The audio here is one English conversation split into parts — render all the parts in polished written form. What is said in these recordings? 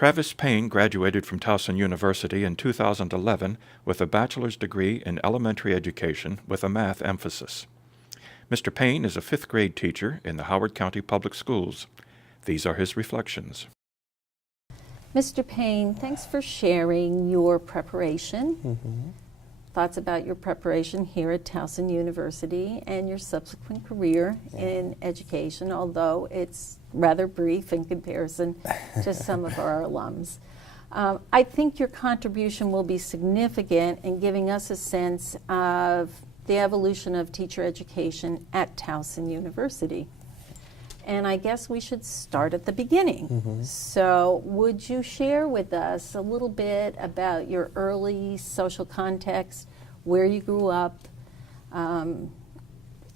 Travis Payne graduated from Towson University in 2011 with a bachelor's degree in elementary education with a math emphasis. Mr. Payne is a fifth-grade teacher in the Howard County Public Schools. These are his reflections. Mr. Payne, thanks for sharing your preparation, thoughts about your preparation here at Towson University and your subsequent career in education, although it's rather brief in comparison to some of our alums. I think your contribution will be significant in giving us a sense of the evolution of teacher education at Towson University. And I guess we should start at the beginning. So would you share with us a little bit about your early social context, where you grew up,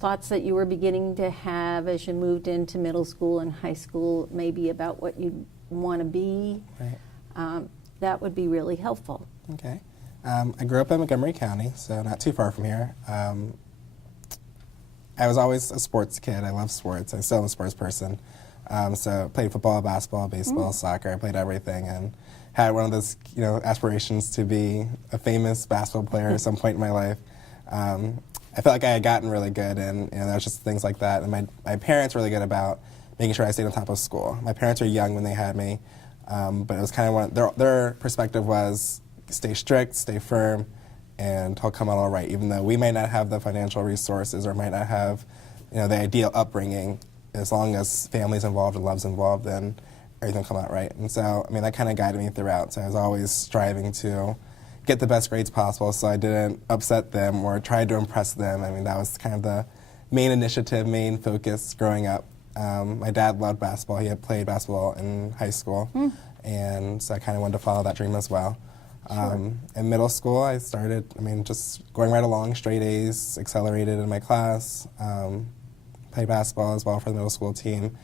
thoughts that you were beginning to have as you moved into middle school and high school, maybe about what you want to be? Right. That would be really helpful. Okay. I grew up in Montgomery County, so not too far from here. I was always a sports kid. I love sports. I still am a sports person. So played football, basketball, baseball, soccer. I played everything and had one of those, aspirations to be a famous basketball player at some point in my life. I felt like I had gotten really good, and there was just things like that. And my parents were really good about making sure I stayed on top of school. My parents were young when they had me, but it was kind of their perspective was stay strict, stay firm, and it'll come out all right, even though we might not have the financial resources or might not have, the ideal upbringing. As long as family's involved and love's involved, then everything will come out right. And so, that kind of guided me throughout. So I was always striving to get the best grades possible so I didn't upset them or try to impress them. That was kind of the main initiative, main focus growing up. My dad loved basketball. He had played basketball in high school, and so I kind of wanted to follow that dream as well. In middle school, I started, just going right along, straight A's, accelerated in my class, played basketball as well for the middle school team.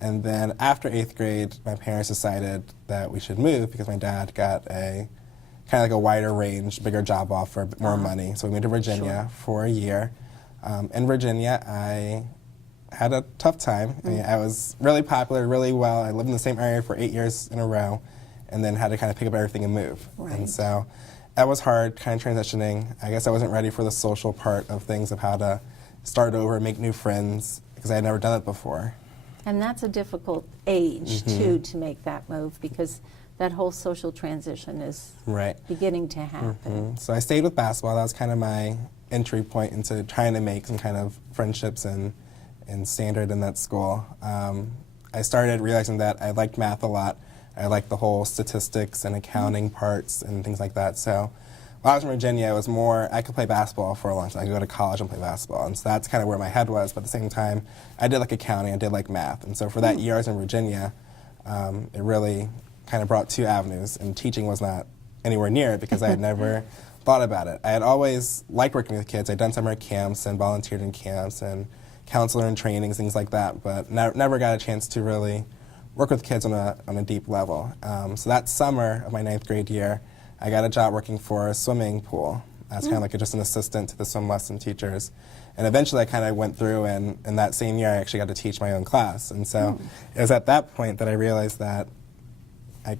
And then after 8th grade, my parents decided that we should move because my dad got a kind of like a wider range, bigger job offer, more money. So we moved to Virginia for a year. In Virginia, I had a tough time. I was really popular, really well. I lived in the same area for 8 years in a row, and then had to kind of pick up everything and move. Right. And so that was hard, kind of transitioning. I guess I wasn't ready for the social part of things, of how to start over, make new friends, because I had never done it before. And that's a difficult age, too, to make that move, because that whole social transition is beginning to happen. So I stayed with basketball. That was kind of my entry point into trying to make some kind of friendships and standard in that school. I started realizing that I liked math a lot. I liked the whole statistics and accounting parts and things like that. So when I was in Virginia, it was more, I could play basketball for a long time. I could go to college and play basketball. And so that's kind of where my head was. But at the same time, I did like accounting, I did like math. And so for that year I was in Virginia, it really kind of brought two avenues. And teaching was not anywhere near it because I had never thought about it. I had always liked working with kids. I'd done summer camps and volunteered in camps and counselor and trainings, things like that. But never got a chance to really work with kids on a deep level. So that summer of my 9th grade year, I got a job working for a swimming pool. I was kind of like just an assistant to the swim lesson teachers. And eventually I kind of went through, and in that same year I actually got to teach my own class. And so it was at that point that I realized that I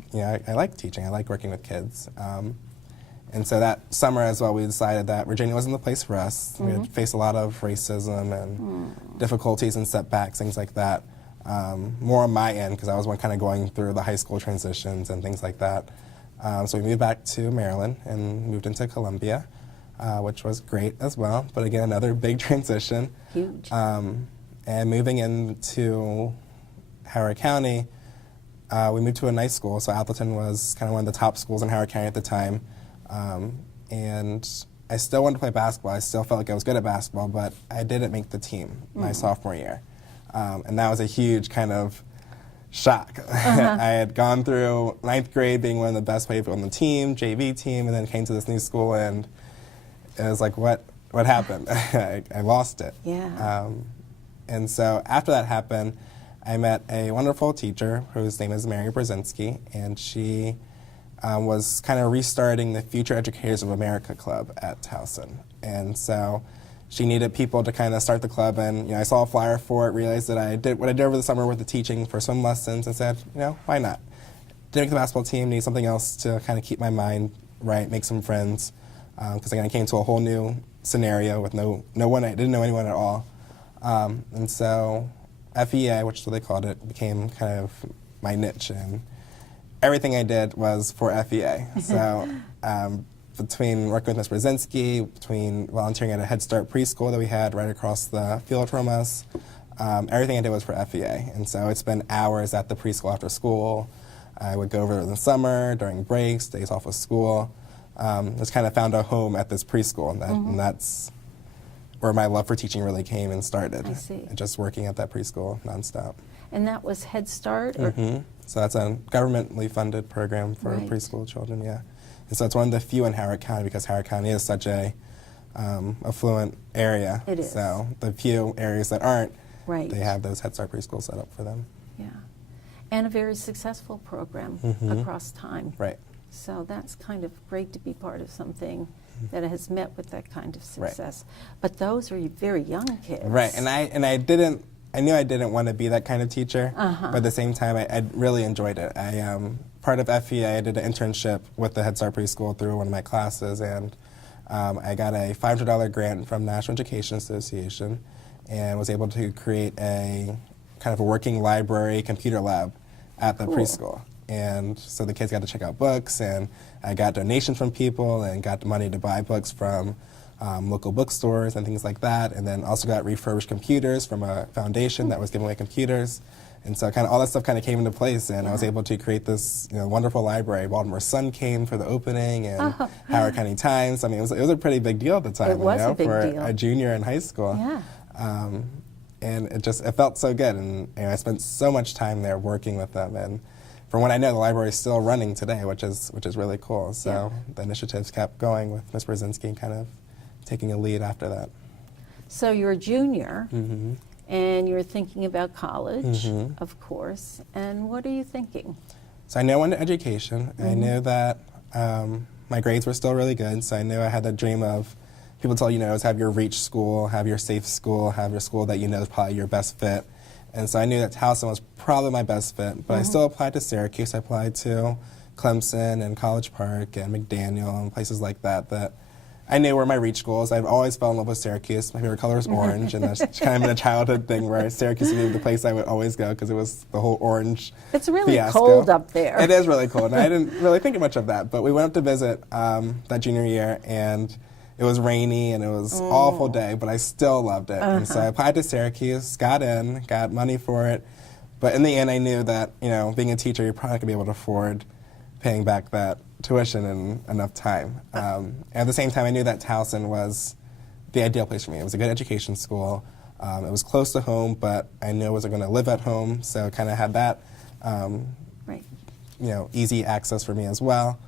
like teaching, I like working with kids. And so that summer as well, we decided that Virginia wasn't the place for us. We had faced a lot of racism and difficulties and setbacks, things like that. More on my end, because I was one kind of going through the high school transitions and things like that. So we moved back to Maryland and moved into Columbia, which was great as well. But again, another big transition. Huge. And moving into Howard County, we moved to a nice school. So Appleton was kind of one of the top schools in Howard County at the time. And I still wanted to play basketball. I still felt like I was good at basketball, but I didn't make the team my sophomore year. And that was a huge kind of shock. I had gone through 9th grade being one of the best players on the team, JV team, and then came to this new school, and it was like, what happened? I lost it. Yeah. And so after that happened, I met a wonderful teacher whose name is Mary Brzezinski, and she was kind of restarting the Future Educators of America Club at Towson. And so she needed people to kind of start the club, and I saw a flyer for it, realized that I did what I did over the summer with the teaching for swim lessons, and said, why not? didn't make the basketball team, needed something else to kind of keep my mind right, make some friends, because I came to a whole new scenario with no one, I didn't know anyone at all. And so FEA, which is what they called it, became kind of my niche, and everything I did was for FEA. So between working with Ms. Brzezinski, between volunteering at a Head Start preschool that we had right across the field from us, everything I did was for FEA. And so it's been hours at the preschool after school. I would go over in the summer, during breaks, days off of school. Just kind of found a home at this preschool, and that's where my love for teaching really came and started. I see. And just working at that preschool nonstop. And that was Head Start? Or? So that's a governmentally funded program for preschool children, yeah. And so it's one of the few in Howard County, because Howard County is such a affluent area. It is. So the few areas that aren't, Right. they have those Head Start preschools set up for them. Yeah. And a very successful program across time. Right. So that's kind of great to be part of something that has met with that kind of Right. success. But those are very young kids. Right, and I knew I didn't want to be that kind of teacher, but at the same time, I really enjoyed it. Part of FEA, I did an internship with the Head Start preschool through one of my classes, and I got a $500 grant from National Education Association, and was able to create a kind of a working library computer lab at the preschool. And so the kids got to check out books, and I got donations from people and got the money to buy books from local bookstores and things like that, and then also got refurbished computers from a foundation that was giving away computers. And so kind of all that stuff kind of came into place, and I was able to create this wonderful library. Baltimore Sun came for the opening, and Howard County Times. I mean, it was a pretty big deal at the time. It was a big for deal. a junior in high school. Yeah. And it felt so good, and I spent so much time there working with them. And from what I know, the library is still running today, which is really cool. So the initiatives kept going with Ms. Brzezinski kind of taking a lead after that. So you're a junior, and you're thinking about college, of course. And what are you thinking? So I knew I wanted education. I knew that my grades were still really good, so I knew I had that dream of, people tell you, is have your reach school, have your safe school, have your school that you know is probably your best fit. And so I knew that Towson was probably my best fit, but I still applied to Syracuse. I applied to Clemson and College Park and McDaniel and places like that I knew were my reach schools. I've always fell in love with Syracuse. My favorite color is orange, and that's kind of been a childhood thing where Syracuse would be the place I would always go because it was the whole orange It's really fiasco. cold up there. It is really cold, and I didn't really think much of that. But we went up to visit that junior year, and it was rainy, and it was an awful day, but I still loved it. And so I applied to Syracuse, got in, got money for it. But in the end, I knew that, being a teacher, you're probably not going to be able to afford paying back that tuition in enough time. And at the same time, I knew that Towson was the ideal place for me. It was a good education school. It was close to home, but I knew I wasn't going to live at home, so kind of had that, easy access for me as well.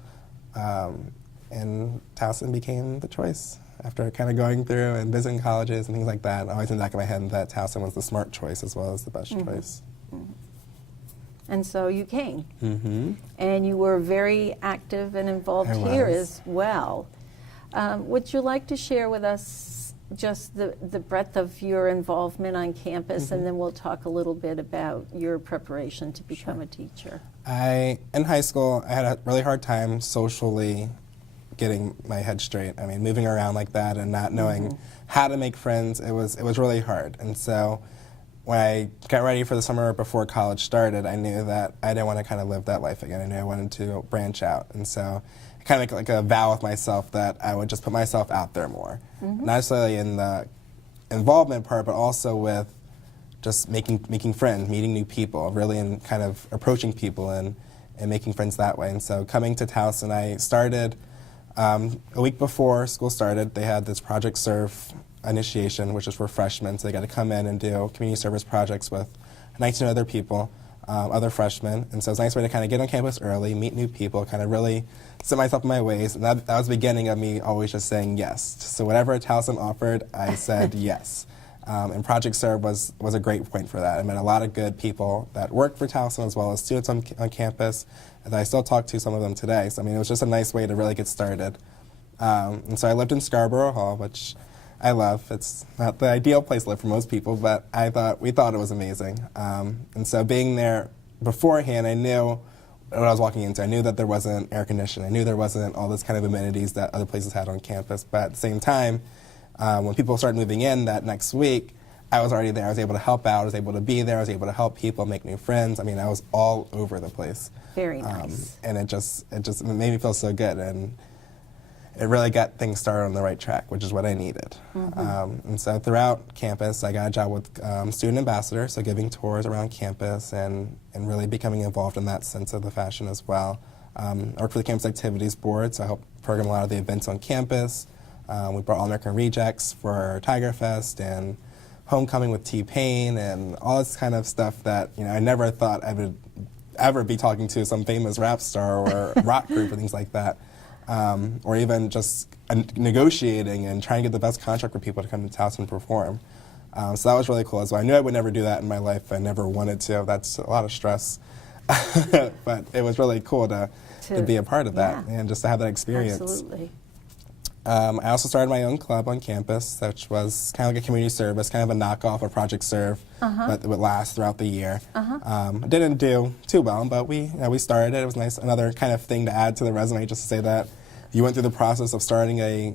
And Towson became the choice after kind of going through and visiting colleges and things like that. Always in the back of my head that Towson was the smart choice as well as the best choice. And so you came. And you were very active and involved here as well. Would you like to share with us just the breadth of your involvement on campus, and then we'll talk a little bit about your preparation to become a teacher? In high school, I had a really hard time socially getting my head straight. I mean, moving around like that and not knowing how to make friends, it was really hard. And so when I got ready for the summer before college started, I knew that I didn't want to kind of live that life again. I knew I wanted to branch out. And so I kind of like a vow with myself that I would just put myself out there more. Not necessarily in the involvement part, but also with just making friends, meeting new people, really, and kind of approaching people and making friends that way. And so coming to Towson, I started a week before school started. They had this Project Serve initiation, which is for freshmen. So they got to come in and do community service projects with 19 other people, other freshmen. And so it's a nice way to kind of get on campus early, meet new people, kind of really set myself in my ways. And that was the beginning of me always just saying yes. So whatever Towson offered, I said yes. And Project Serve was a great point for that. I met a lot of good people that worked for Towson as well as students on campus that I still talk to some of them today. So I mean, it was just a nice way to really get started. And so I lived in Scarborough Hall, which I love. It's not the ideal place to live for most people, but we thought it was amazing. And so being there beforehand, I knew what I was walking into. I knew that there wasn't air conditioning. I knew there wasn't all this kind of amenities that other places had on campus. But at the same time, when people started moving in that next week, I was already there. I was able to help out. I was able to be there. I was able to help people, make new friends. I mean, I was all over the place. Very nice. And it made me feel so good. And it really got things started on the right track, which is what I needed. And so throughout campus, I got a job with student ambassador, so giving tours around campus and really becoming involved in that sense of the fashion as well. I worked for the Campus Activities Board, so I helped program a lot of the events on campus. We brought All-American Rejects for Tiger Fest and Homecoming with Payne and all this kind of stuff that I never thought I would ever be talking to some famous rap star or rock group or things like that. Or even just negotiating and trying to get the best contract for people to come to Towson and perform. So that was really cool as well. I knew I would never do that in my life. I never wanted to. That's a lot of stress. But it was really cool to be a part of that and just to have that experience. Absolutely. I also started my own club on campus, which was kind of like a community service, kind of a knockoff of Project Serve, but it would last throughout the year. It didn't do too well, but we started it. It was nice, another kind of thing to add to the resume, just to say that you went through the process of starting a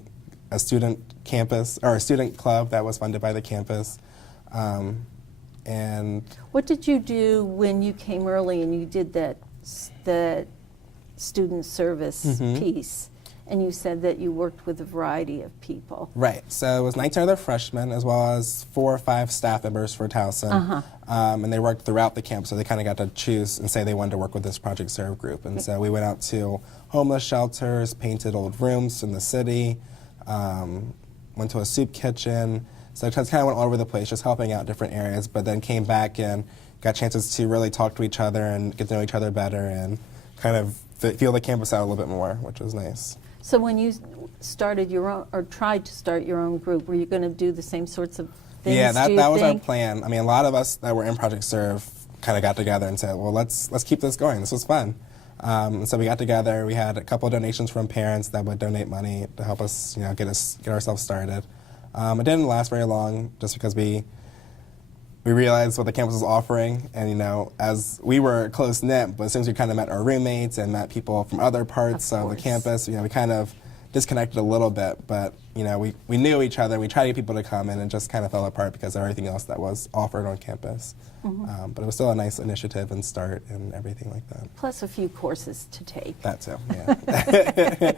student campus, or a student club that was funded by the campus. And what did you do when you came early and you did that student service piece? And you said that you worked with a variety of people. Right. So it was 19 other freshmen as well as 4 or 5 staff members for Towson. And they worked throughout the campus, so they kind of got to choose and say they wanted to work with this Project Serve group. And so we went out to homeless shelters, painted old rooms in the city, went to a soup kitchen. So it just kind of went all over the place, just helping out different areas, but then came back and got chances to really talk to each other and get to know each other better and kind of feel the campus out a little bit more, which was nice. So when you started your own, or tried to start your own group, were you going to do the same sorts of things? Yeah, that was our plan. I mean, a lot of us that were in Project Serve kind of got together and said, well, let's keep this going. This was fun. And so we got together. We had a couple of donations from parents that would donate money to help us, get ourselves started. It didn't last very long, just because we realized what the campus was offering, and as we were close-knit, but as soon as we kind of met our roommates and met people from other parts of the campus, we kind of disconnected a little bit, but we knew each other. We tried to get people to come, and it just kind of fell apart because of everything else that was offered on campus. But it was still a nice initiative and start and everything like that. Plus a few courses to take. That too, yeah.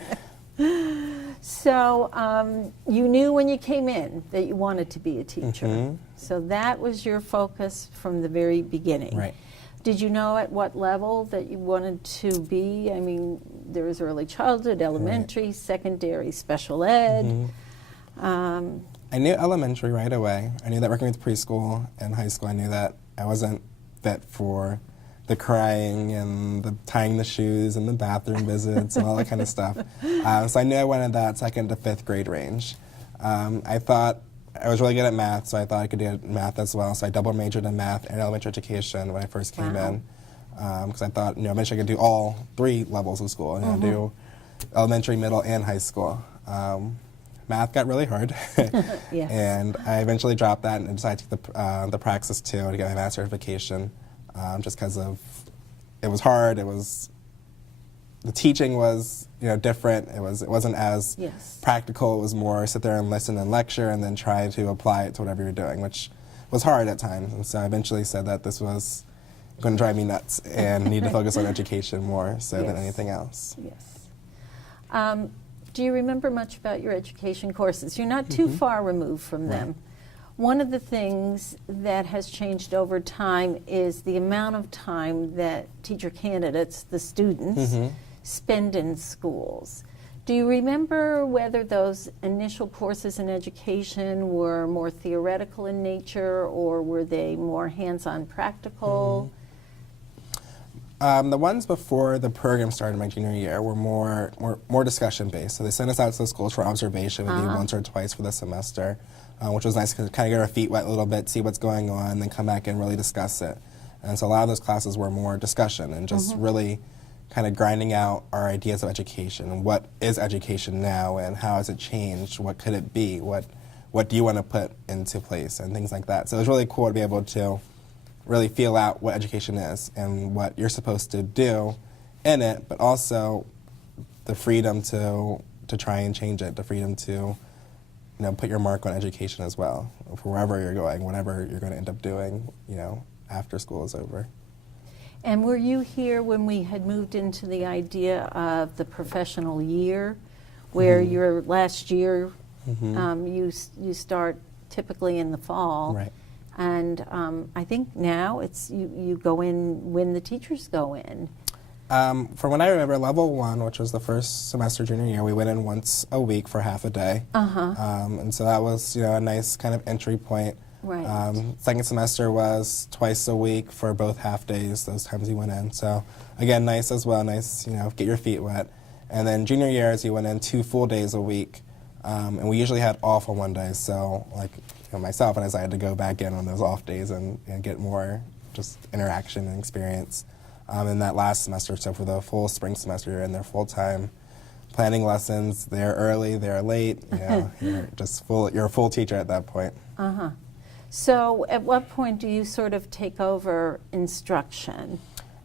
So you knew when you came in that you wanted to be a teacher. So that was your focus from the very beginning. Right. Did you know at what level that you wanted to be? I mean, there was early childhood, elementary, secondary, special ed. I knew elementary right away. I knew that working with preschool and high school, I knew that I wasn't fit for the crying and the tying the shoes and the bathroom visits and all that kind of stuff. So I knew I wanted that 2nd to 5th grade range. I thought I was really good at math, so I thought I could do math as well. So I double majored in math and elementary education when I first came in, because I thought eventually I could do all 3 levels of school, do elementary, middle, and high school. Math got really hard, Yes. and I eventually dropped that and decided to take the Praxis 2 to get my math certification. Just because it was hard. The teaching was different. It wasn't as practical. It was more sit there and listen and lecture and then try to apply it to whatever you're doing, which was hard at times. And so I eventually said that this was going to drive me nuts and need to focus on education more so than anything else. Yes. Do you remember much about your education courses? You're not too far removed from them. One of the things that has changed over time is the amount of time that teacher candidates, the students, spend in schools. Do you remember whether those initial courses in education were more theoretical in nature, or were they more hands-on practical? The ones before the program started my junior year were more discussion-based. So they sent us out to the schools for observation, maybe once or twice for the semester. Which was nice to kind of get our feet wet a little bit, see what's going on, then come back and really discuss it. And so a lot of those classes were more discussion and just really kind of grinding out our ideas of education and what is education now and how has it changed, what could it be, what do you want to put into place and things like that. So it was really cool to be able to really feel out what education is and what you're supposed to do in it, but also the freedom to try and change it, the freedom to put your mark on education as well, for wherever you're going, whatever you're going to end up doing, after school is over. And were you here when we had moved into the idea of the professional year, where your last year, you start typically in the fall, Right. and I think now it's you go in when the teachers go in. From what I remember, level 1, which was the first semester junior year, we went in once a week for half a day. And so that was, a nice kind of entry point. Right. Second semester was twice a week for both half days, those times you went in. So again, nice as well, nice, get your feet wet. And then junior years, you went in 2 full days a week. And we usually had off on one day, so like myself, and I had to go back in on those off days and get more just interaction and experience. In that last semester, so for the full spring semester, you're in there full time, planning lessons. They're early, they're late. You're just you're a full teacher at that point. So, at what point do you sort of take over instruction?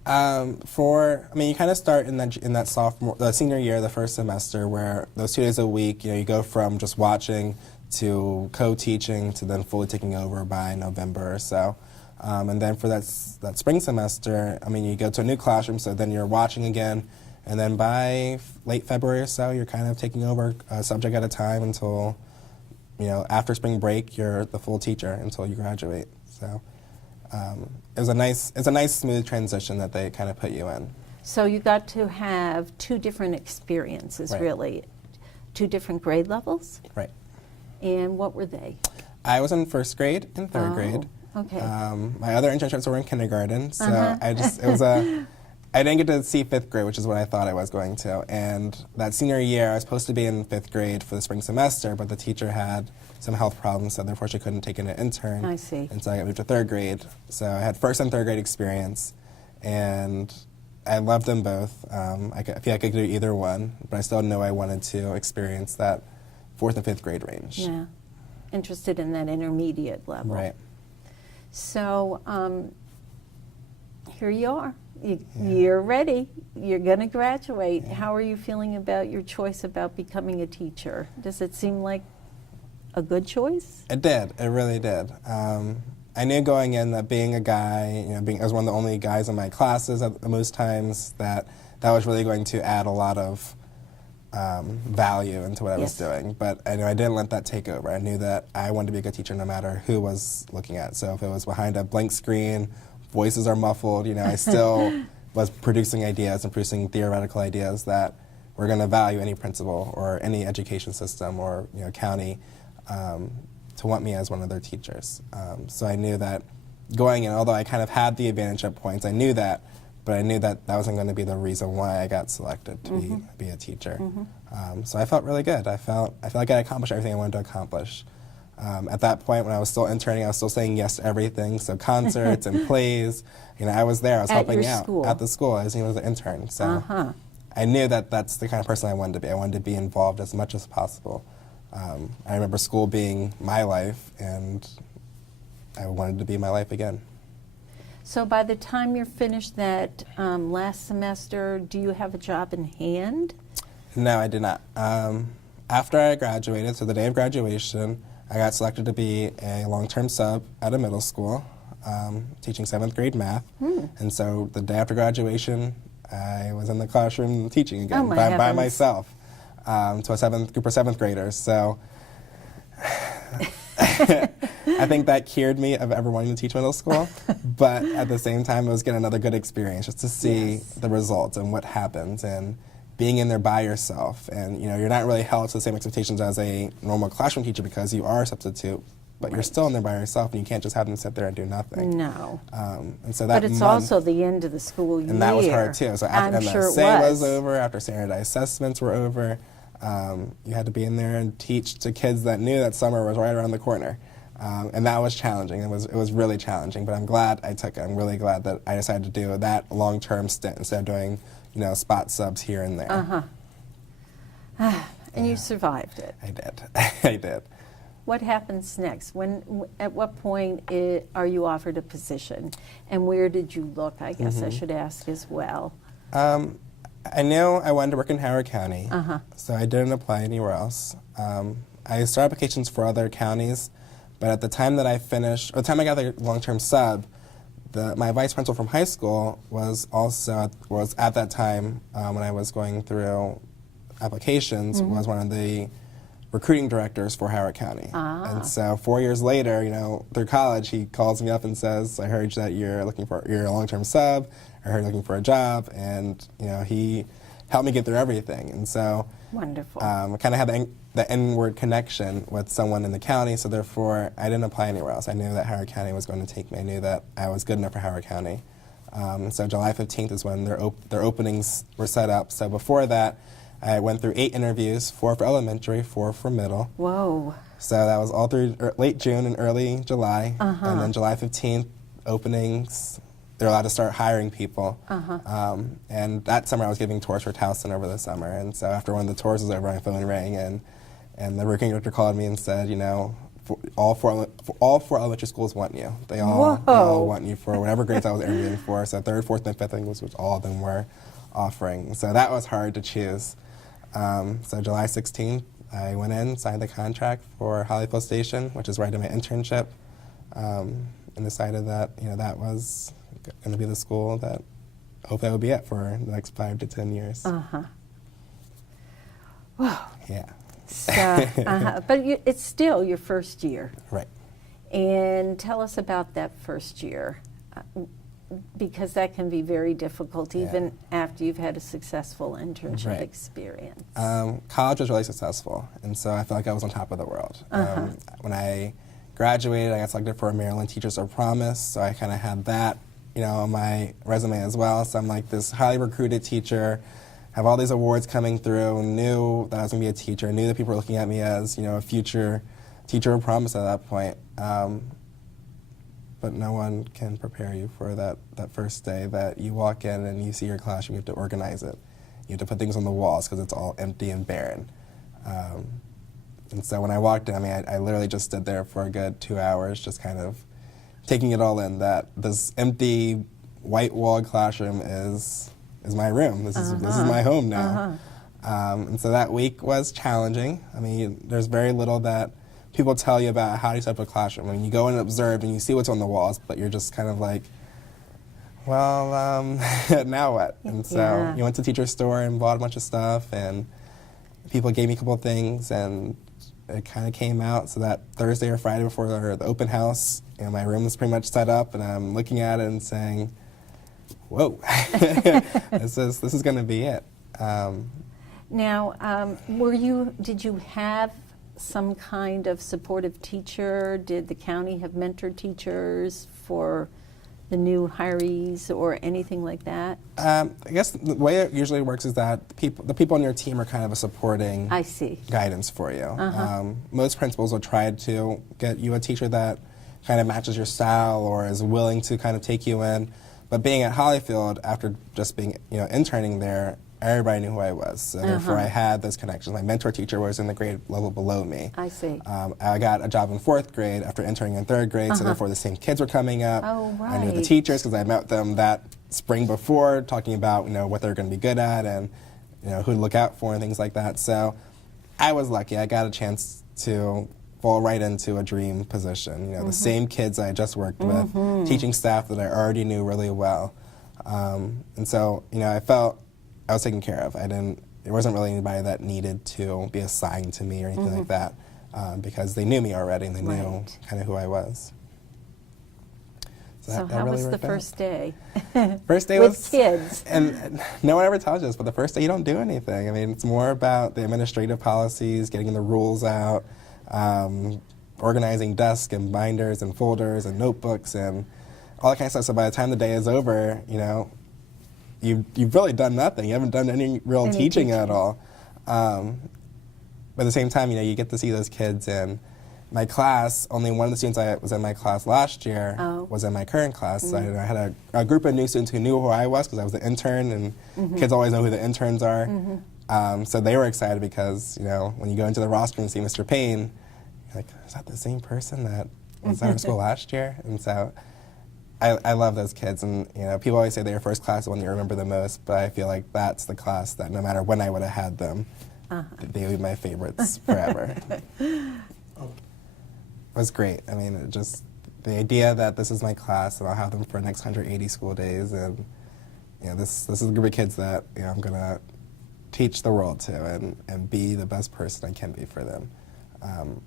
You kind of start in that senior year, the first semester, where those 2 days a week, you go from just watching to co-teaching to then fully taking over by November or so. And then for that spring semester, you go to a new classroom, so then you're watching again, and then by late February or so, you're kind of taking over a subject at a time until, after spring break, you're the full teacher until you graduate. So it's a nice smooth transition that they kind of put you in. So you got to have 2 different experiences, Right. really, 2 different grade levels? Right. And what were they? I was in first grade and third grade. Okay. My other internships were in kindergarten, so I didn't get to see 5th grade, which is what I thought I was going to. And that senior year, I was supposed to be in 5th grade for the spring semester, but the teacher had some health problems, so therefore she couldn't take in an intern. I see. And so I got moved to 3rd grade. So I had 1st and 3rd grade experience, and I loved them both. I feel like I could do either one, but I still know I wanted to experience that 4th and 5th grade range. Yeah. Interested in that intermediate level. Right. So here you are. You're ready. You're going to graduate. Yeah. How are you feeling about your choice about becoming a teacher? Does it seem like a good choice? It did. It really did. I knew going in that being a guy, I was one of the only guys in my classes at most times, that was really going to add a lot of value into what I was doing. But I knew I didn't let that take over. I knew that I wanted to be a good teacher no matter who was looking at it. So if it was behind a blank screen, voices are muffled, I still was producing ideas and producing theoretical ideas that were going to value any principal or any education system or county to want me as one of their teachers. So I knew that going in, although I kind of had the advantage at points, I knew that, but I knew that that wasn't going to be the reason why I got selected to be a teacher. So I felt really good. I felt like I accomplished everything I wanted to accomplish. At that point, when I was still interning, I was still saying yes to everything. So concerts and plays, I was there. I was helping out at the school as an intern. So I knew that that's the kind of person I wanted to be. I wanted to be involved as much as possible. I remember school being my life, and I wanted to be my life again. So by the time you're finished that last semester, do you have a job in hand? No, I did not. After I graduated, so the day of graduation, I got selected to be a long-term sub at a middle school, teaching 7th grade math. And so the day after graduation, I was in the classroom teaching again by myself to a group of 7th graders. So I think that cured me of ever wanting to teach middle school, but at the same time, it was getting another good experience just to see the results and what happens, and being in there by yourself. And you're not really held to the same expectations as a normal classroom teacher because you are a substitute, but you're still in there by yourself, and you can't just have them sit there and do nothing. No. And so that but it's month, also the end of the school year. and that was hard too. So after I'm sure MSA was over, after standardized assessments were over, you had to be in there and teach to kids that knew that summer was right around the corner. And that was challenging. It was really challenging, but I'm glad I took it. I'm really glad that I decided to do that long-term stint instead of doing, spot subs here and there. And you survived it. I did. I did. What happens next? At what point are you offered a position? And where did you look? I guess I should ask as well. I knew I wanted to work in Howard County, so I didn't apply anywhere else. I started applications for other counties, but at the time that I finished, or the time I got the long-term sub, my vice principal from high school was at that time when I was going through applications, was one of the recruiting directors for Howard County. And so 4 years later, through college, he calls me up and says, "I heard that you're a long-term sub. I heard you're looking for a job," and he helped me get through everything. And so Wonderful. I kind of had the inward connection with someone in the county, so therefore I didn't apply anywhere else. I knew that Howard County was going to take me. I knew that I was good enough for Howard County. So July 15th is when their openings were set up. So before that, I went through 8 interviews, 4 for elementary, 4 for middle. Whoa. So that was all through late June and early July. And then July 15th, openings, they're allowed to start hiring people. And that summer I was giving tours for Towson over the summer. And so after one of the tours was over, my phone rang, and the recruiting director called me and said, all four elementary schools want you. They all want you for whatever grades I was interviewing for. So 3rd, 4th, and 5th, I think, was what all of them were offering. So that was hard to choose. So July 16th, I went in, signed the contract for Hollyfield Station, which is where I did my internship, and decided that that was going to be the school that hopefully I would be at for the next 5 to 10 years. Wow. Yeah. So, but it's still your first year. Right. And tell us about that first year, because that can be very difficult even after you've had a successful internship experience. College was really successful, and so I felt like I was on top of the world. When I graduated, I got selected for a Maryland Teachers of Promise, so I kind of had that on my resume as well. So I'm like this highly recruited teacher, have all these awards coming through, knew that I was going to be a teacher, knew that people were looking at me as a future teacher of promise at that point. But no one can prepare you for that first day that you walk in and you see your classroom. You have to organize it. You have to put things on the walls because it's all empty and barren. And so when I walked in, I literally just stood there for a good 2 hours, just kind of taking it all in, that this empty, white-walled classroom is my room. This is my home now. And so that week was challenging. There's very little that people tell you about how to set up a classroom. You go in and observe and you see what's on the walls, but you're just kind of like, well, now what? And so you went to teacher's store and bought a bunch of stuff, and people gave me a couple of things, and it kind of came out. So that Thursday or Friday before the open house, my room was pretty much set up, and I'm looking at it and saying, whoa, this is going to be it. Now, did you have some kind of supportive teacher? Did the county have mentor teachers for the new hirees or anything like that? I guess the way it usually works is that the people on your team are kind of a supporting guidance for you. Most principals will try to get you a teacher that kind of matches your style or is willing to kind of take you in. But being at Hollyfield, after just being interning there, everybody knew who I was. So therefore I had those connections. My mentor teacher was in the grade level below me. I see. I got a job in 4th grade after interning in 3rd grade, so therefore the same kids were coming up. Oh, right. I knew the teachers because I met them that spring before, talking about what they're going to be good at and who to look out for and things like that. So I was lucky. I got a chance to fall right into a dream position. The same kids I had just worked with, teaching staff that I already knew really well. And so I felt I was taken care of. There wasn't really anybody that needed to be assigned to me or anything like that, because they knew me already and they knew kind of who I was. So how was the first day? First day with was kids. And no one ever tells you this, but the first day you don't do anything. It's more about the administrative policies, getting the rules out, organizing desks and binders and folders and notebooks and all that kind of stuff. So by the time the day is over, you've really done nothing. You haven't done any real teaching at all. But at the same time, you get to see those kids. And my class, only one of the students that was in my class last year was in my current class. So I had a group of new students who knew who I was because I was the intern, and kids always know who the interns are. So they were excited because, when you go into the roster and see Mr. Payne, you're like, is that the same person that was at our school last year? And so I love those kids, and people always say their first class is the one that you remember the most, but I feel like that's the class that no matter when I would have had them, they would be my favorites forever. It was great. I mean, the idea that this is my class and I'll have them for the next 180 school days, and this is a group of kids that I'm gonna teach the world to and be the best person I can be for them.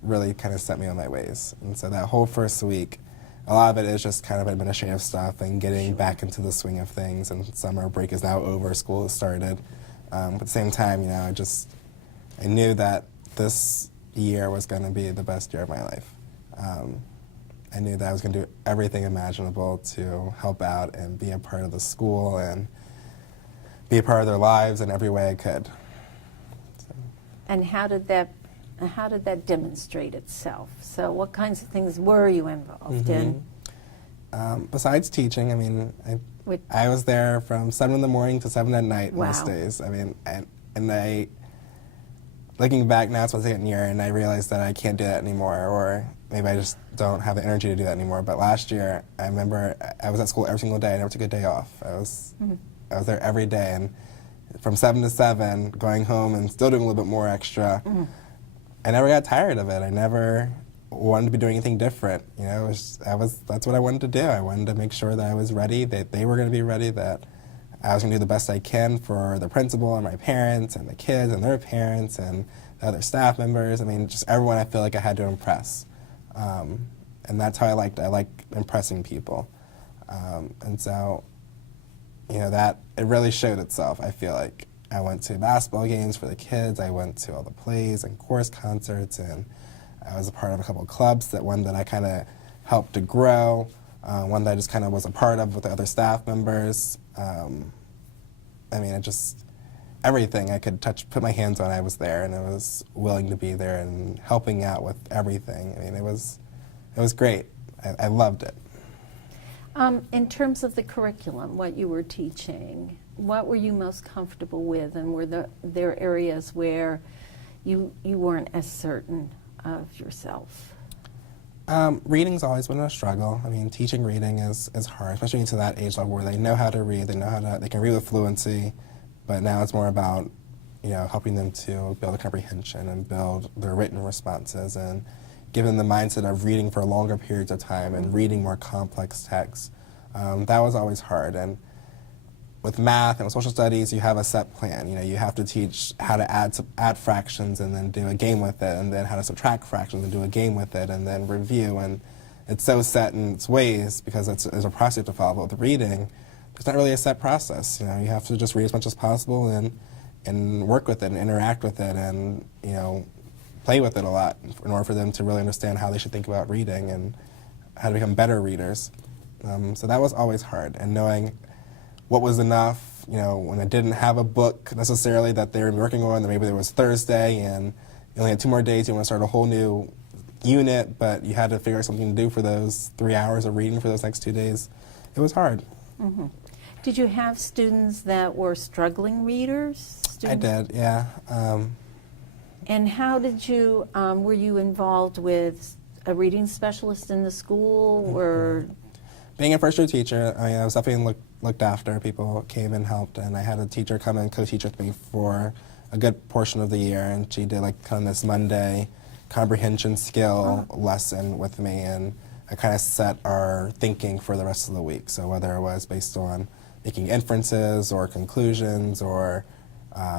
Really kind of set me on my ways, and so that whole first week, a lot of it is just kind of administrative stuff and getting back into the swing of things, and summer break is now over, school has started. But at the same time, I knew that this year was going to be the best year of my life. I knew that I was going to do everything imaginable to help out and be a part of the school and be a part of their lives in every way I could. So. And how did that demonstrate itself? So what kinds of things were you involved in? Besides teaching, I mean, I was there from 7 in the morning to 7 at night most days. I mean, and I, looking back now, it's my second year, and I realized that I can't do that anymore, or maybe I just don't have the energy to do that anymore. But last year, I remember I was at school every single day. I never took a day off. I was there every day, and from 7 to 7, going home and still doing a little bit more extra. I never got tired of it. I never wanted to be doing anything different. That's what I wanted to do. I wanted to make sure that I was ready, that they were going to be ready, that I was going to do the best I can for the principal and my parents and the kids and their parents and the other staff members. I mean, just everyone I feel like I had to impress. And that's how I like impressing people. And so, that it really showed itself, I feel like. I went to basketball games for the kids. I went to all the plays and chorus concerts, and I was a part of a couple of clubs. One that I kind of helped to grow, one that I just kind of was a part of with the other staff members. I mean, everything I could put my hands on, I was there, and I was willing to be there and helping out with everything. I mean, it was great. I loved it. In terms of the curriculum, what you were teaching, what were you most comfortable with, and were there areas where you weren't as certain of yourself? Reading's always been a struggle. I mean, teaching reading is hard, especially to that age level where they know how to read, they can read with fluency, but now it's more about helping them to build a comprehension and build their written responses and give them the mindset of reading for longer periods of time and reading more complex texts. That was always hard. And with math and with social studies, you have a set plan. You have to teach how to add fractions and then do a game with it, and then how to subtract fractions and do a game with it, and then review. And it's so set in its ways because there's a process to follow. But with reading, there's not really a set process. You have to just read as much as possible and work with it and interact with it and play with it a lot in order for them to really understand how they should think about reading and how to become better readers. So that was always hard, and knowing what was enough, when I didn't have a book necessarily that they were working on, that maybe there was Thursday and you only had 2 more days, you want to start a whole new unit, but you had to figure out something to do for those 3 hours of reading for those next 2 days. It was hard. Mm-hmm. Did you have students that were struggling readers? I did, yeah. And how did you, were you involved with a reading specialist in the school, or? Being a first-year teacher, I was definitely looked after. People came and helped, and I had a teacher come and co-teach with me for a good portion of the year, and she did kind of this Monday comprehension skill lesson with me, and I kind of set our thinking for the rest of the week. So whether it was based on making inferences or conclusions or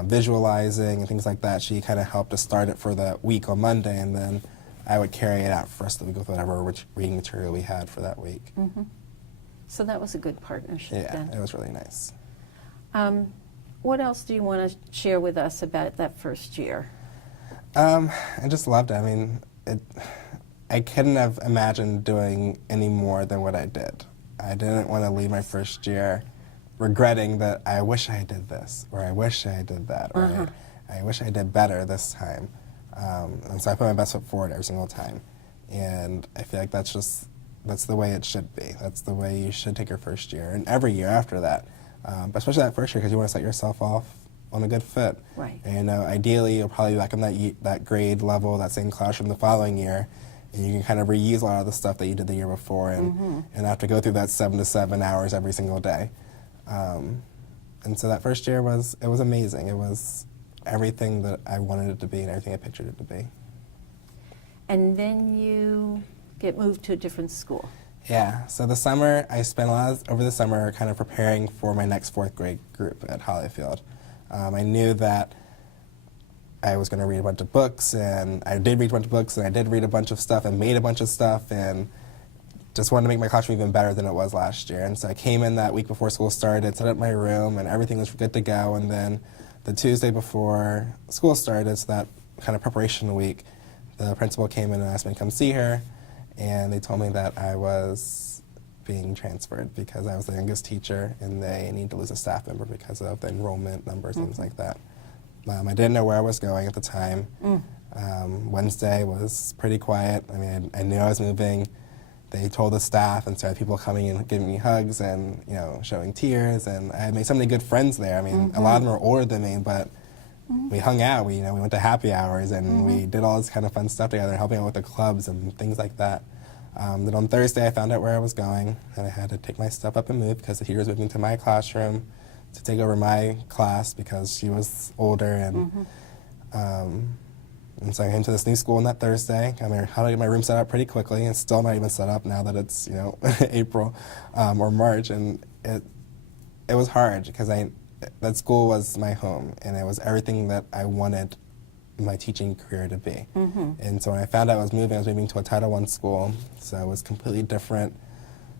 visualizing and things like that, she kind of helped to start it for the week on Monday, and then I would carry it out for the rest of the week with whatever reading material we had for that week. Mm-hmm. So that was a good partnership then. Yeah, it was really nice. What else do you want to share with us about that first year? I just loved it. I mean, I couldn't have imagined doing any more than what I did. I didn't want to leave my first year regretting that I wish I did this, or I wish I did that, or I wish I did better this time. And so I put my best foot forward every single time. And I feel like that's the way it should be. That's the way you should take your first year, and every year after that. But especially that first year, because you want to set yourself off on a good foot. Right. And ideally, you'll probably be back in that grade level, that same classroom the following year, and you can kind of reuse a lot of the stuff that you did the year before, and have to go through that 7 to 7 hours every single day. And so that first year was amazing. It was everything that I wanted it to be and everything I pictured it to be. And then you get moved to a different school. Yeah, so the summer, I spent over the summer kind of preparing for my next 4th grade group at Hollyfield. I knew that I was going to read a bunch of books, and I did read a bunch of books, and I did read a bunch of stuff and made a bunch of stuff, and just wanted to make my classroom even better than it was last year. And so I came in that week before school started, set up my room, and everything was good to go. And then the Tuesday before school started, so that kind of preparation week, the principal came in and asked me to come see her, and they told me that I was being transferred because I was the youngest teacher, and they need to lose a staff member because of the enrollment numbers, things like that. I didn't know where I was going at the time. Wednesday was pretty quiet. I mean, I knew I was moving. They told the staff, and so I had people coming and giving me hugs and, you know, showing tears, and I had made so many good friends there. I mean, a lot of them are older than me, but we hung out. We went to happy hours, and we did all this kind of fun stuff together, helping out with the clubs and things like that. Then on Thursday, I found out where I was going, and I had to take my stuff up and move because the teacher was moving to my classroom to take over my class because she was older, and so I came to this new school on that Thursday. I mean, how to get my room set up pretty quickly. It's still not even set up now that it's, you know, April or March, and it was hard because that school was my home, and it was everything that I wanted my teaching career to be. And so when I found out I was moving to a Title I school, so it was a completely different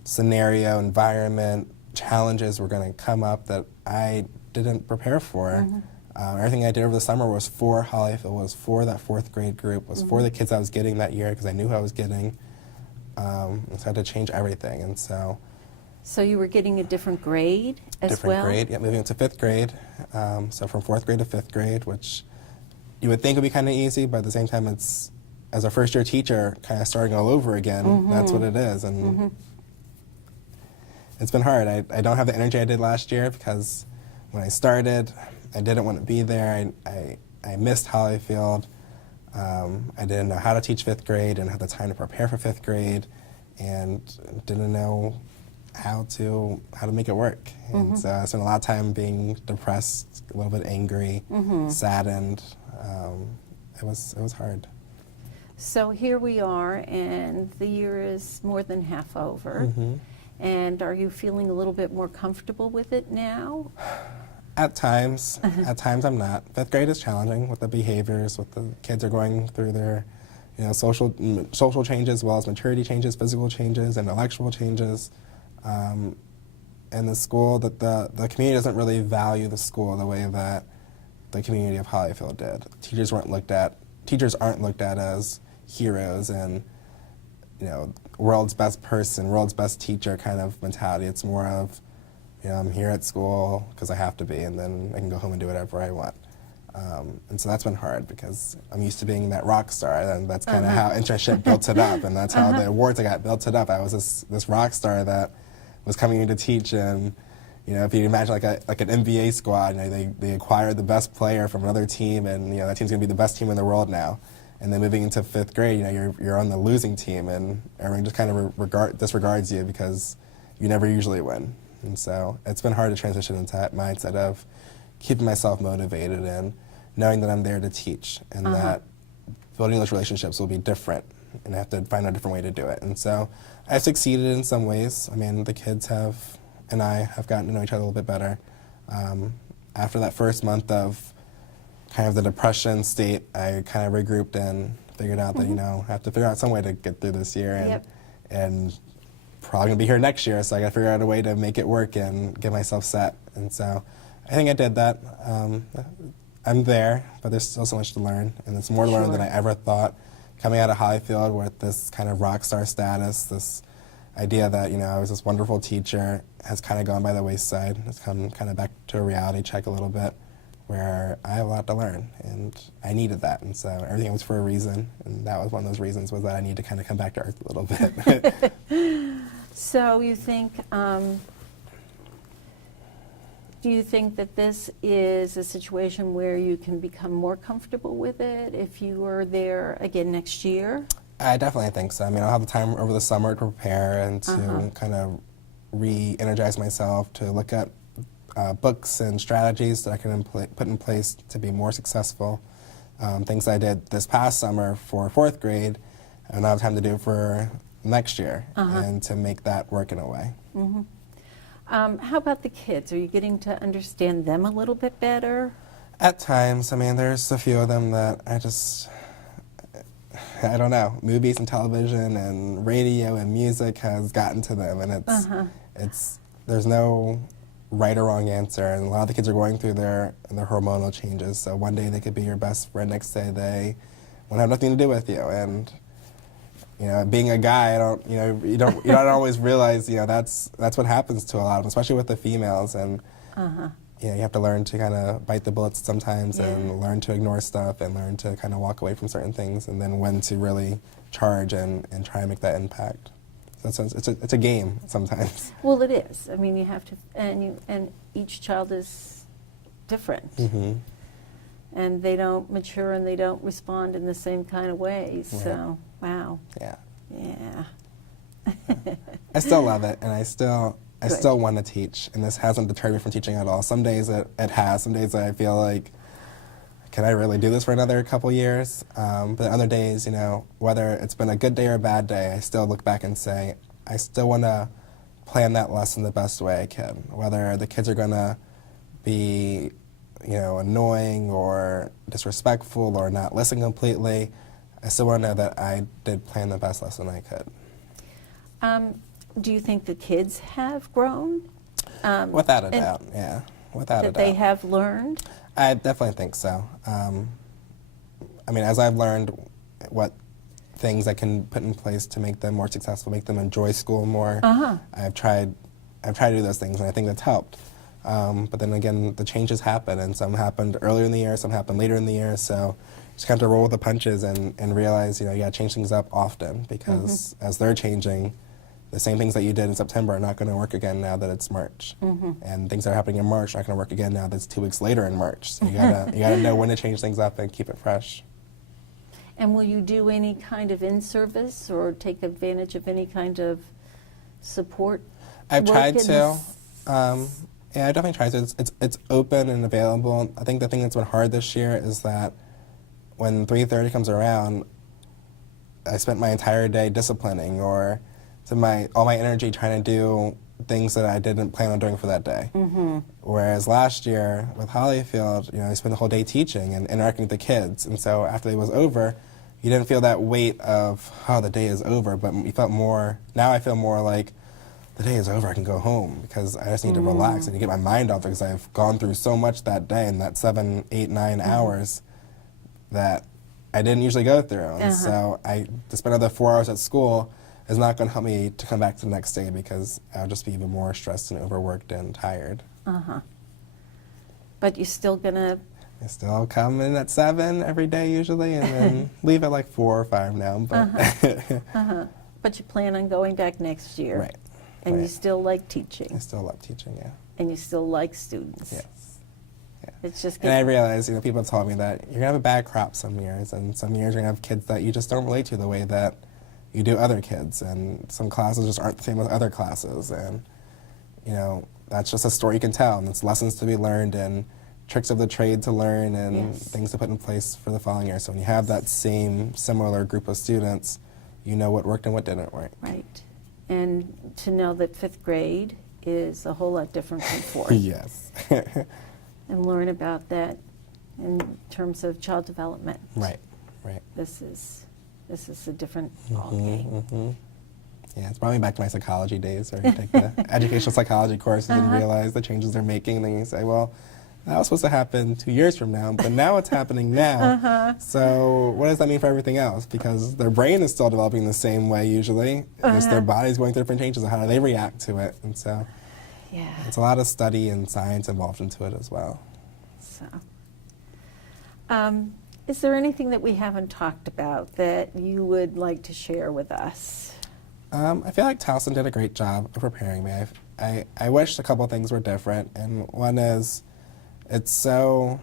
scenario, environment, challenges were going to come up that I didn't prepare for. Everything I did over the summer was for Hollyfield, was for that 4th grade group, was for the kids I was getting that year because I knew who I was getting. So I had to change everything, and so. So you were getting a different grade as well? Different grade, yeah, moving into 5th grade. So from 4th grade to 5th grade, which you would think would be kind of easy, but at the same time, it's, as a first-year teacher, kind of starting all over again. That's what it is, and it's been hard. I don't have the energy I did last year because when I started, I didn't want to be there. I missed Hollyfield. I didn't know how to teach 5th grade, didn't have the time to prepare for 5th grade, and didn't know how to make it work. And so I spent a lot of time being depressed, a little bit angry, saddened. It was hard. So here we are, and the year is more than half over. And are you feeling a little bit more comfortable with it now? At times. At times I'm not. 5th grade is challenging with the behaviors, what the kids are going through their, you know, social changes as well as maturity changes, physical changes, and intellectual changes. And the school, that the community doesn't really value the school the way that the community of Hollyfield did. Teachers aren't looked at as heroes and, you know, world's best person, world's best teacher kind of mentality. It's more of, you know, I'm here at school because I have to be, and then I can go home and do whatever I want. And so that's been hard because I'm used to being that rock star, and that's kind of how internship built it up, and that's how the awards I got built it up. I was this rock star that was coming in to teach, and, you know, if you imagine like an NBA squad, you know, they acquired the best player from another team, and, you know, that team's gonna be the best team in the world now. And then moving into 5th grade, you know, you're on the losing team, and everyone just kind of disregards you because you never usually win. And so it's been hard to transition into that mindset of keeping myself motivated and knowing that I'm there to teach, and that building those relationships will be different, and I have to find a different way to do it. And so I've succeeded in some ways. I mean, the kids and I have gotten to know each other a little bit better. After that first month of kind of the depression state, I kind of regrouped and figured out that, you know, I have to figure out some way to get through this year, and probably gonna be here next year, so I gotta figure out a way to make it work and get myself set. And so I think I did that. I'm there, but there's still so much to learn, and it's more to learn than I ever thought. Coming out of Hollyfield with this kind of rock star status, this idea that, you know, I was this wonderful teacher has kind of gone by the wayside. It's come kind of back to a reality check a little bit, where I have a lot to learn, and I needed that. And so everything was for a reason, and that was one of those reasons, was that I need to kind of come back to earth a little bit. So you think, do you think that this is a situation where you can become more comfortable with it if you were there again next year? I definitely think so. I mean, I'll have the time over the summer to prepare and to kind of re-energize myself, to look at books and strategies that I can put in place to be more successful. Things I did this past summer for 4th grade, and I have time to do for next year, and to make that work in a way. How about the kids? Are you getting to understand them a little bit better? At times, I mean, there's a few of them that I don't know, movies and television and radio and music has gotten to them, and there's no right or wrong answer, and a lot of the kids are going through their hormonal changes. So one day they could be your best friend, next day they want to have nothing to do with you. And you know, being a guy, you don't always realize, you know, that's what happens to a lot of them, especially with the females. And you know, you have to learn to kind of bite the bullets sometimes, and learn to ignore stuff, and learn to kind of walk away from certain things, and then when to really charge and try and make that impact. So it's a game sometimes. Well, it is. I mean, you have to, and each child is different, and they don't mature and they don't respond in the same kind of ways. Right. So, wow. Yeah. Yeah. I still love it, and I still want to teach, and this hasn't deterred me from teaching at all. Some days it has. Some days I feel like, can I really do this for another couple years? But other days, you know, whether it's been a good day or a bad day, I still look back and say, I still want to plan that lesson the best way I can. Whether the kids are going to be, you know, annoying or disrespectful or not listen completely, I still want to know that I did plan the best lesson I could. Do you think the kids have grown? Without a doubt, yeah. Without a doubt. That they have learned? I definitely think so. I mean, as I've learned what things I can put in place to make them more successful, make them enjoy school more, I've tried to do those things, and I think that's helped. But then again, the changes happen, and some happened earlier in the year, some happened later in the year, so just kind of roll with the punches and realize, you know, you got to change things up often, because as they're changing, the same things that you did in September are not going to work again now that it's March, and things that are happening in March are not going to work again now that it's 2 weeks later in March. So you gotta know when to change things up and keep it fresh. And will you do any kind of in-service or take advantage of any kind of support? I've tried to. Yeah, I definitely tried to. It's open and available. I think the thing that's been hard this year is that when 3:30 comes around, I spent my entire day disciplining, or all my energy trying to do things that I didn't plan on doing for that day. Whereas last year with Hollyfield, you know, I spent the whole day teaching and interacting with the kids, and so after it was over, you didn't feel that weight of, oh, the day is over, but you felt more, now I feel more like, the day is over, I can go home, because I just need to relax and to get my mind off, because I've gone through so much that day in that 7, 8, 9 hours that I didn't usually go through. And so to spend another 4 hours at school is not going to help me to come back to the next day, because I'll just be even more stressed and overworked and tired. But you're still going to... I still come in at 7 every day usually, and then leave at like 4 or 5 now. But, but you plan on going back next year. Right. And you still like teaching. I still love teaching, yeah. And you still like students. Yes. Yeah. It's just and I realize, you know, people have told me that you're going to have a bad crop some years, and some years you're going to have kids that you just don't relate to the way that you do other kids, and some classes just aren't the same as other classes, and, you know, that's just a story you can tell, and it's lessons to be learned, and tricks of the trade to learn, and things to put in place for the following year. So when you have that similar group of students, you know what worked and what didn't work. Right. And to know that 5th grade is a whole lot different from 4th. Yes. And learn about that in terms of child development. Right. This is a different ballgame. Yeah, it's brought me back to my psychology days, where you take the educational psychology courses and realize the changes they're making, and then you say, well, that was supposed to happen 2 years from now, but now it's happening now. So what does that mean for everything else? Because their brain is still developing the same way usually. It's their body's going through different changes, and how do they react to it? And so it's a lot of study and science involved into it as well. So, is there anything that we haven't talked about that you would like to share with us? I feel like Towson did a great job of preparing me. I wish a couple things were different, and one is, it's so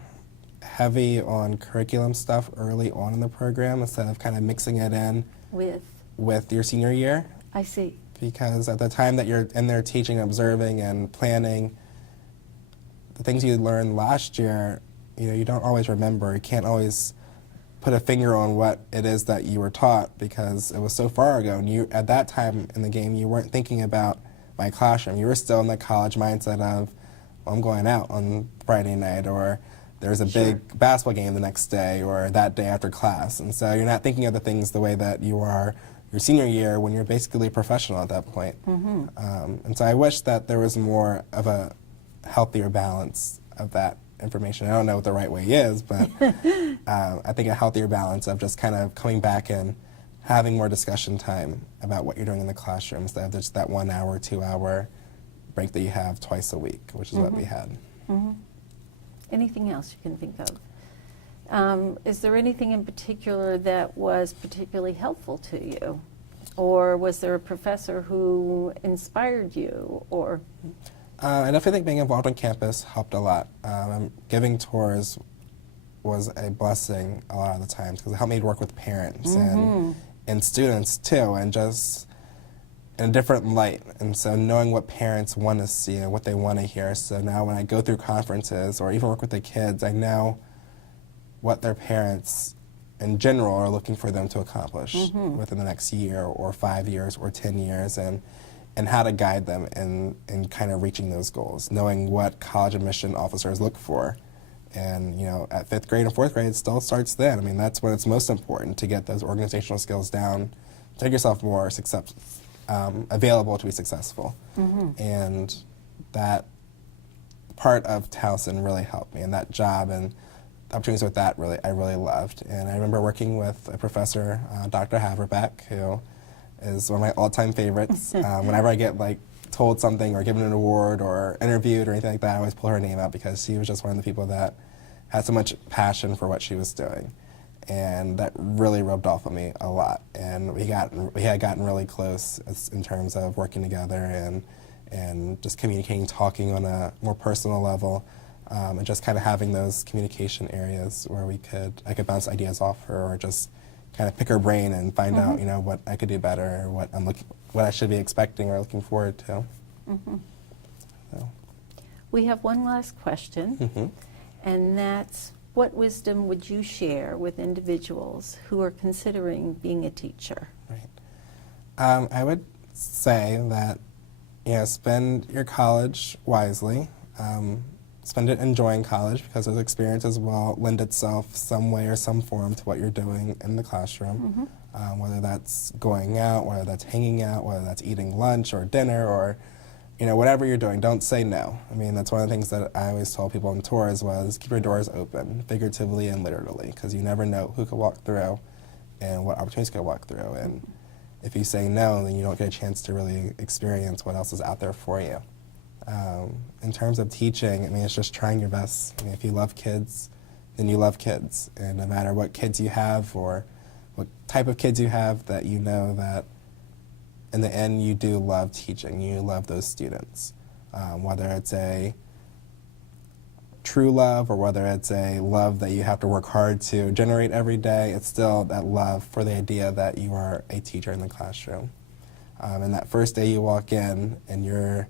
heavy on curriculum stuff early on in the program, instead of kind of mixing it in with your senior year, I see. because at the time that you're in there teaching, observing, and planning, the things you learned last year, you don't always remember. You can't always put a finger on what it is that you were taught because it was so far ago. And you, at that time in the game, you weren't thinking about my classroom. You were still in the college mindset of, well, I'm going out on Friday night, or there's a big basketball game the next day, or that day after class. And so you're not thinking of the things the way that you are your senior year when you're basically a professional at that point. And so I wish that there was more of a healthier balance of that information. I don't know what the right way is, but I think a healthier balance of just kind of coming back and having more discussion time about what you're doing in the classroom instead of just that 1 hour, 2 hour break that you have twice a week, which is what we had. Anything else you can think of? Is there anything in particular that was particularly helpful to you? Or was there a professor who inspired you? Or I definitely think being involved on campus helped a lot. Giving tours was a blessing a lot of the times because it helped me to work with parents and students too, and just in a different light. And so knowing what parents want to see and what they want to hear. So now when I go through conferences or even work with the kids, I know what their parents in general are looking for them to accomplish within the next year or 5 years or 10 years, and how to guide them in kind of reaching those goals, knowing what college admission officers look for. And at 5th grade and 4th grade, it still starts then. I mean, that's when it's most important to get those organizational skills down, to make yourself more available to be successful. And that part of Towson really helped me, and that job and the opportunities with that I really loved. And I remember working with a professor, Dr. Haverbeck, who is one of my all-time favorites. Whenever I get told something or given an award or interviewed or anything like that, I always pull her name out because she was just one of the people that had so much passion for what she was doing. And that really rubbed off on me a lot. And we had gotten really close in terms of working together and just communicating, talking on a more personal level, and just kind of having those communication areas where I could bounce ideas off her or just kind of pick her brain and find out, what I could do better or what I should be expecting or looking forward to. So. We have one last question, and that's, what wisdom would you share with individuals who are considering being a teacher? Right. I would say that, spend your college wisely. Spend it enjoying college because those experiences will lend itself some way or some form to what you're doing in the classroom. Whether that's going out, whether that's hanging out, whether that's eating lunch or dinner or whatever you're doing, don't say no. I mean, that's one of the things that I always told people on tours was keep your doors open, figuratively and literally, because you never know who could walk through and what opportunities could walk through. And if you say no, then you don't get a chance to really experience what else is out there for you. In terms of teaching, I mean, it's just trying your best. I mean, if you love kids, then you love kids. And no matter what kids you have or what type of kids you have, that you know that in the end you do love teaching. You love those students. Whether it's a true love or whether it's a love that you have to work hard to generate every day, it's still that love for the idea that you are a teacher in the classroom. And that first day you walk in and you're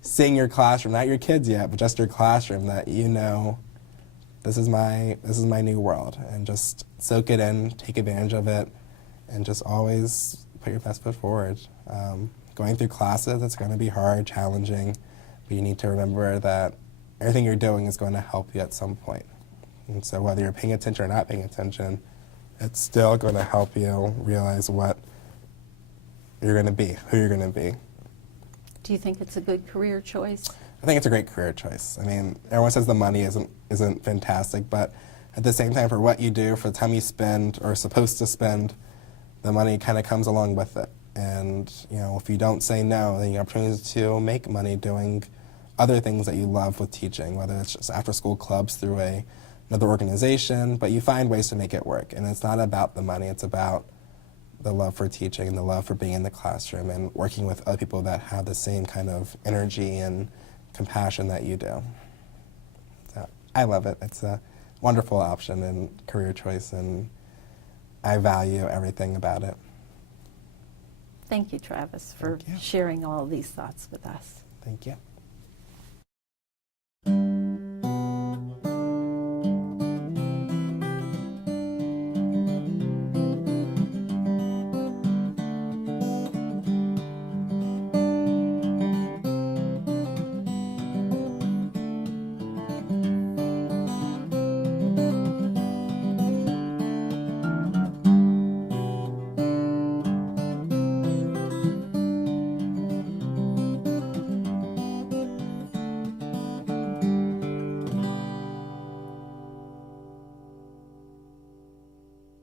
seeing your classroom, not your kids yet, but just your classroom, that this is my new world, and just soak it in, take advantage of it, and just always put your best foot forward. Going through classes, it's going to be hard, challenging, but you need to remember that everything you're doing is going to help you at some point. And so whether you're paying attention or not paying attention, it's still going to help you realize what you're going to be, who you're going to be. Do you think it's a good career choice? I think it's a great career choice. I mean, everyone says the money isn't fantastic, but at the same time, for what you do, for the time you spend or are supposed to spend, the money kind of comes along with it. And if you don't say no, then you have opportunities to make money doing other things that you love with teaching, whether it's just after-school clubs through another organization, but you find ways to make it work. And it's not about the money, it's about the love for teaching and the love for being in the classroom and working with other people that have the same kind of energy and compassion that you do. So I love it. It's a wonderful option and career choice, and I value everything about it. Thank you, Travis, for Thank you. sharing all these thoughts with us. Thank you.